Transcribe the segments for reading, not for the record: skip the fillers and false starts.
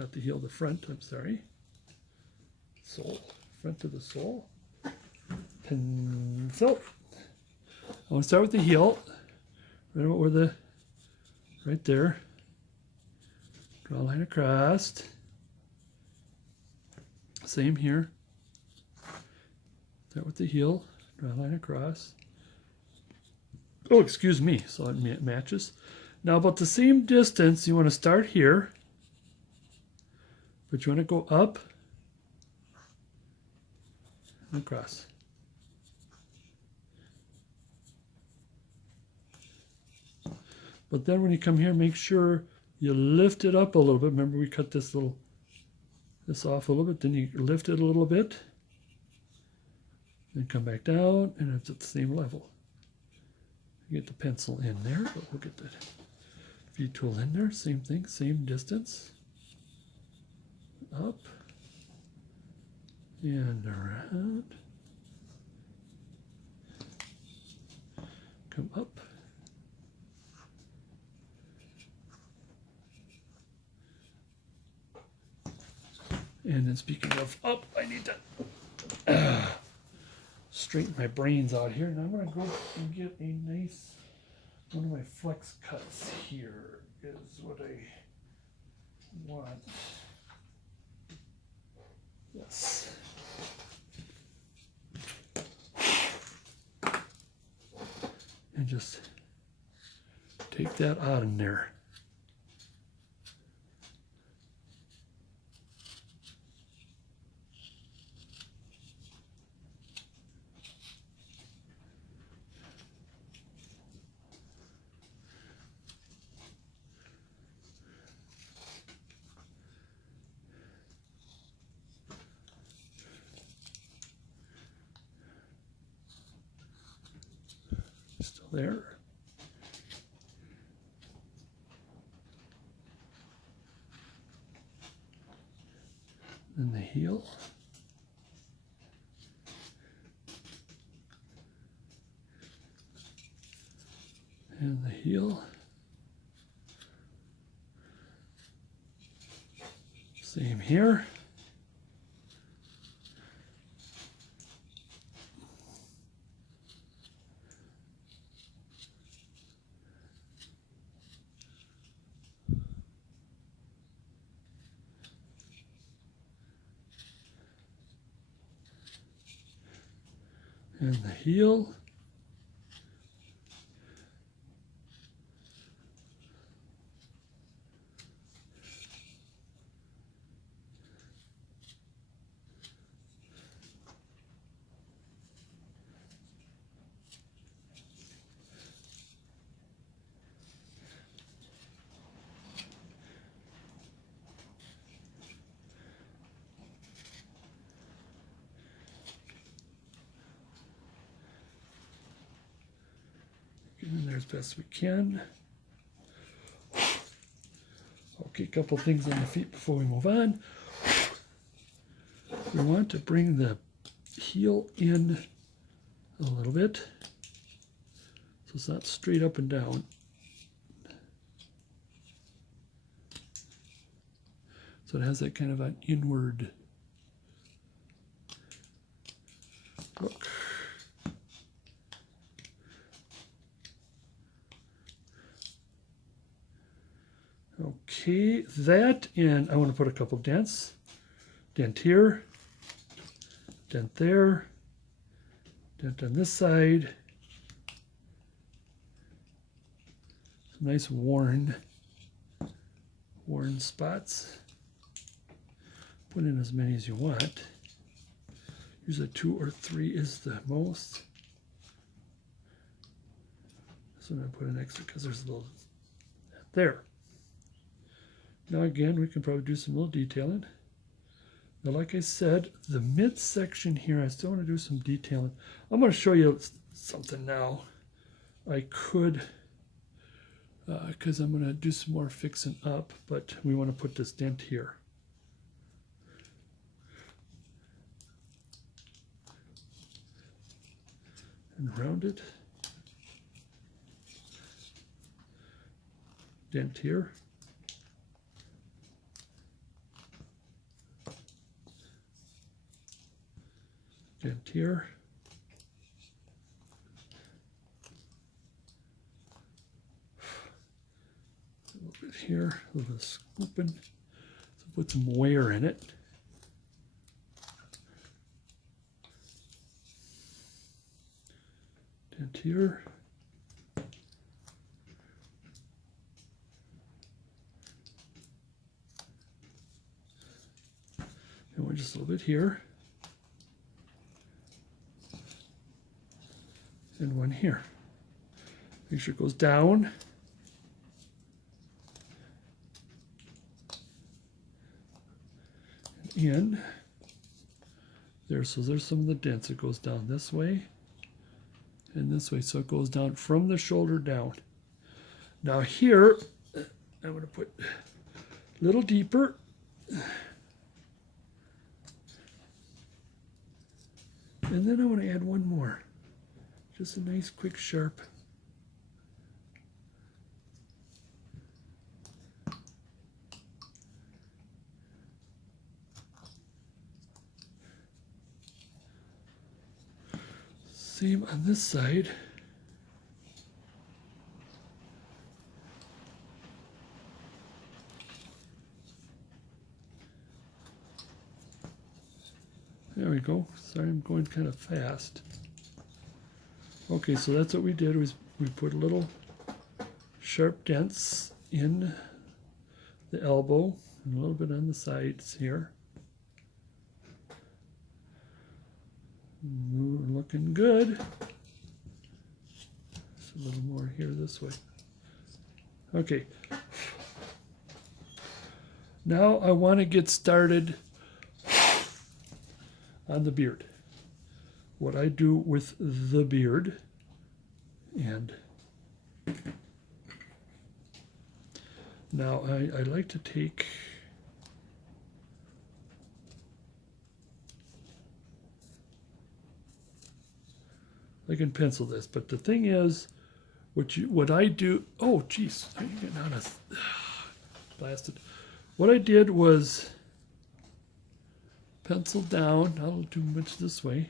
not the heel, the front, I'm sorry. Sole, front of the sole. Pencil. I want to start with the heel, right about where the, right there. Draw a line across. Same here. Start with the heel, draw a line across. Oh, excuse me, so it matches. Now about the same distance, you want to start here, but you want to go up and across. But then when you come here, make sure you lift it up a little bit. Remember we cut this off a little bit, then you lift it a little bit, then come back down, and it's at the same level. You get the pencil in there, but we'll get the feed tool in there. Same thing, same distance. Up and around. Come up. And then speaking of up, I need to straighten my brains out here. And I'm going to go and get a nice, one of my flex cuts here is what I want. Yes. And just take that out in there. Still there. Then the heel. And the heel. Same here. And the heel. Get in there as best we can. Okay, a couple things on the feet before we move on. We want to bring the heel in a little bit so it's not straight up and down. So it has that kind of an inward look. Okay, that, and I want to put a couple dents. Dent here, dent there, dent on this side. Some nice worn spots. Put in as many as you want. Usually 2 or 3 is the most. So I'm going to put an extra because there's a little there. Now again, we can probably do some little detailing. Now like I said, the midsection here, I still want to do some detailing. I'm going to show you something now. I could, because I'm going to do some more fixing up, but we want to put this dent here. And round it. Dent here. dent here. A little bit here, a little bit of scooping. So put some wear in it. Dent here. And we're just a little bit here. And one here. Make sure it goes down. And in. There, so there's some of the dents. It goes down this way and this way. So it goes down from the shoulder down. Now here, I'm going to put a little deeper. And then I want to add one more. Just a nice, quick, sharp. Same on this side. There we go. Sorry, I'm going kind of fast. Okay, so that's what we did. Was we put a little sharp dents in the elbow and a little bit on the sides here. Looking good. Just a little more here this way. Okay. Now I want to get started on the beard. What I do with the beard, and now I like to take I can pencil this, but the thing is, what I do, oh geez, are you getting out of blasted? What I did was pencil down, not too much this way.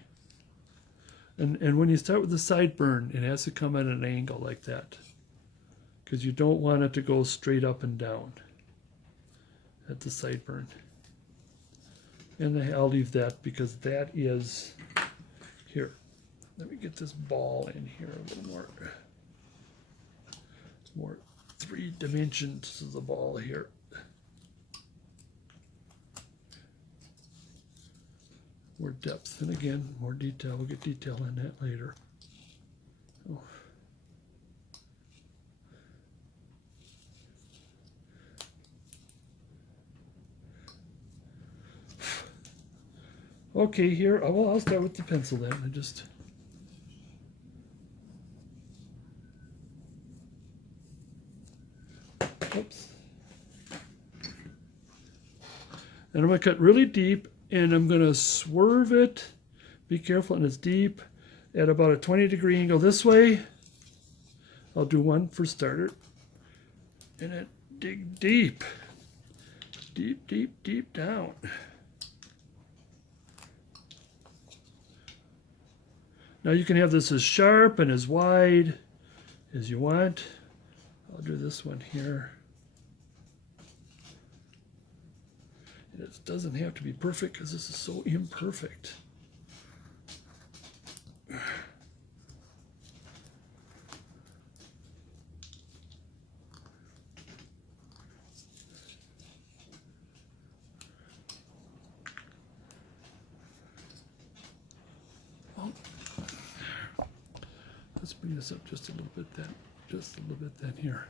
And when you start with the sideburn, it has to come at an angle like that, because you don't want it to go straight up and down at the sideburn. And I'll leave that because that is here. Let me get this ball in here a little more. More 3 dimensions of the ball here. More depth, and again, more detail. We'll get detail on that later. Oh. Okay, here, well, I'll start with the pencil then. I just... Oops. And I'm going to cut really deep, and I'm going to swerve it. Be careful, and it's deep at about a 20-degree angle this way. I'll do one for starter. And then dig deep. Deep, deep, deep down. Now you can have this as sharp and as wide as you want. I'll do this one here. And it doesn't have to be perfect because this is so imperfect. Let's bring this up just a little bit then. Just a little bit then here.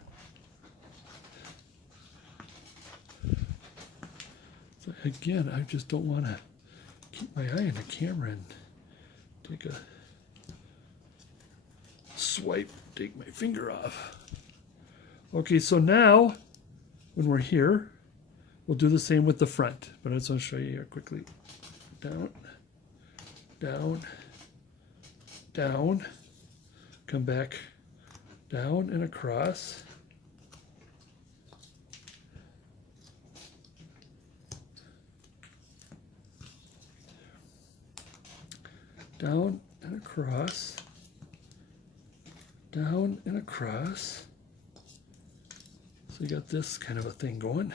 So again, I just don't want to keep my eye on the camera and take a swipe, take my finger off. Okay, so now when we're here, we'll do the same with the front, but I just want to show you here quickly. Down, down, down, come back down and across. down and across, down and across. So you got this kind of a thing going.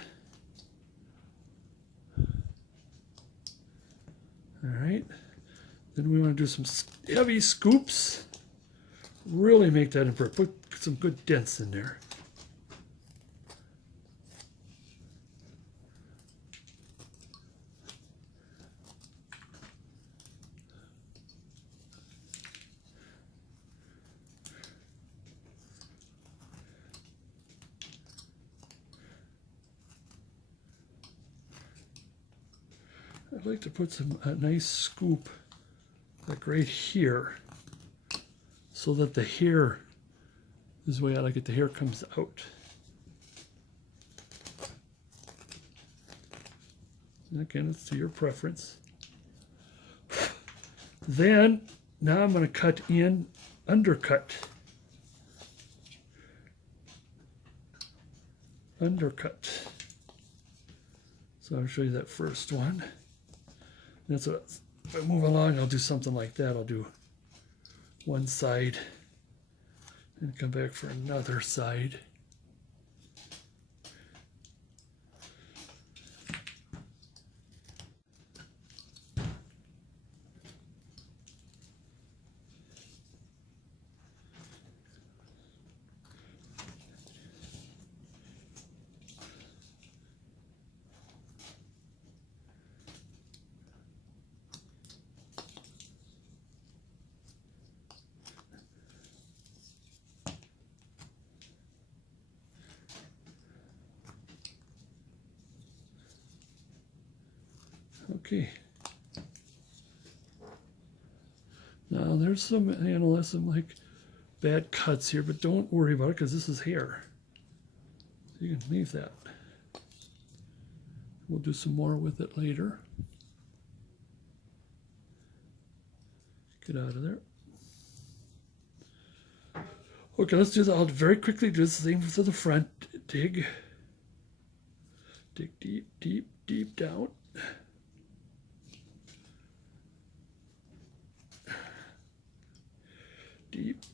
All right. Then we want to do some heavy scoops. Really make that impressive. Put some good dents in there. I'd like to put a nice scoop like right here so that the hair, this is the way I like it, the hair comes out. And again, it's to your preference. Then, now I'm going to cut in, undercut. Undercut. So I'll show you that first one. That's what, if I move along, I'll do something like that. I'll do one side and come back for another side. Okay. Now there's some, there's some like bad cuts here, but don't worry about it because this is hair. So you can leave that. We'll do some more with it later. Get out of there. Okay, let's do that. I'll very quickly do the same to the front. Dig. Dig deep, deep, deep down. Deep,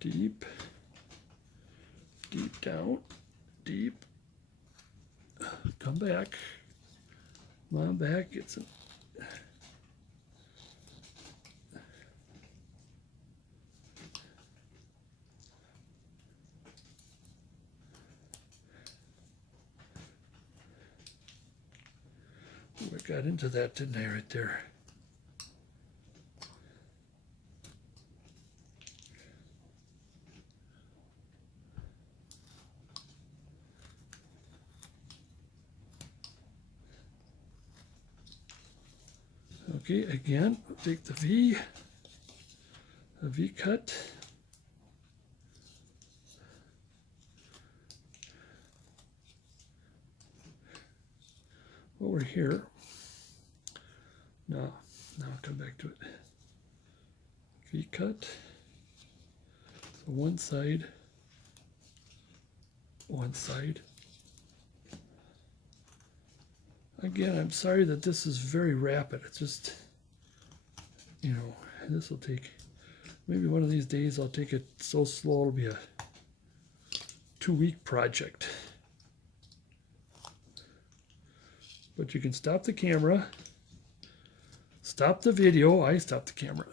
deep, deep down, deep. Come back. Come on back. Get some. Oh, I got into that, didn't I, right there? Okay, again, take the V cut. Over here. Now I'll come back to it. V cut. So one side. Again, I'm sorry that this is very rapid. It's just, this will take, maybe one of these days I'll take it so slow it'll be a 2-week project. But you can stop the camera, stop the video. I stopped the camera.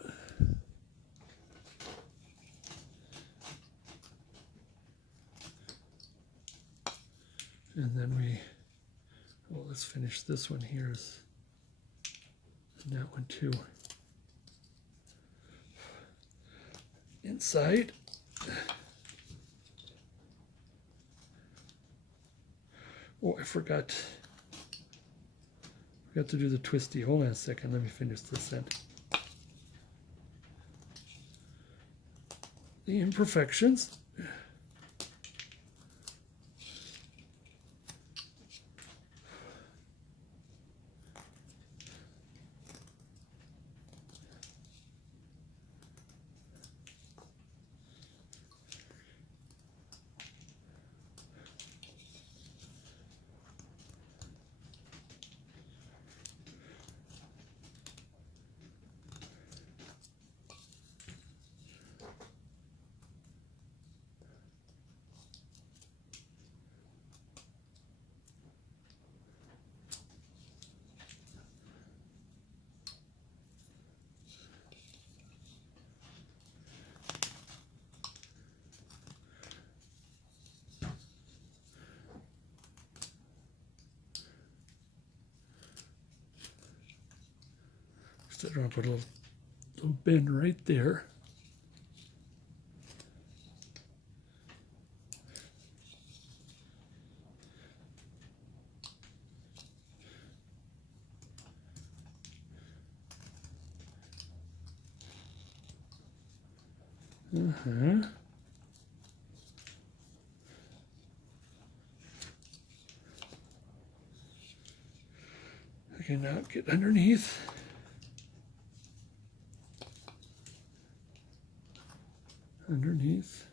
And then let's finish this one here, and that one too. Inside. Oh, I forgot to do the twisty. Hold on a second, let me finish this then. The imperfections. So I'm going to put a little bend right there. Okay, now get underneath. Underneath.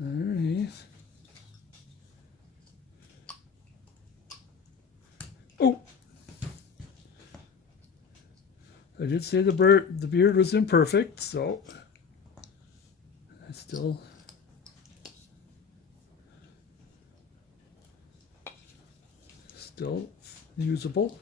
Underneath. Oh! I did say the beard was imperfect, so I still usable.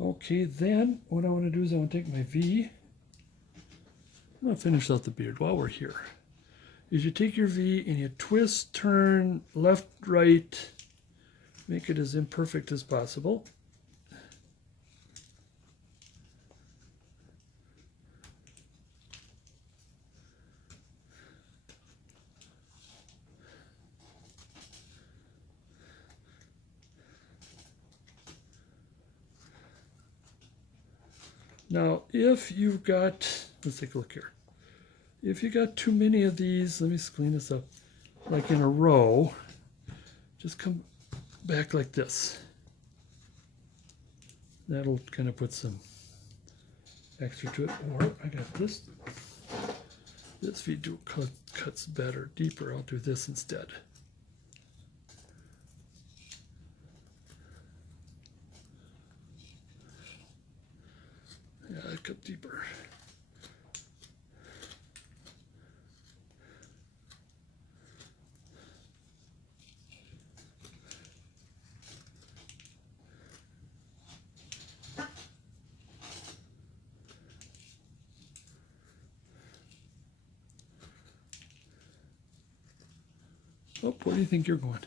Okay, then what I want to do is I want to take my V. I'm going to finish out the beard while we're here. Is you take your V and you twist, turn, left, right, make it as imperfect as possible. Now, if you've got, let's take a look here. If you got too many of these, let me clean this up, like in a row, just come back like this. That'll kind of put some extra to it. Or I got this V cuts better, deeper. I'll do this instead. Yeah, I cut deeper. Oh, where do you think you're going?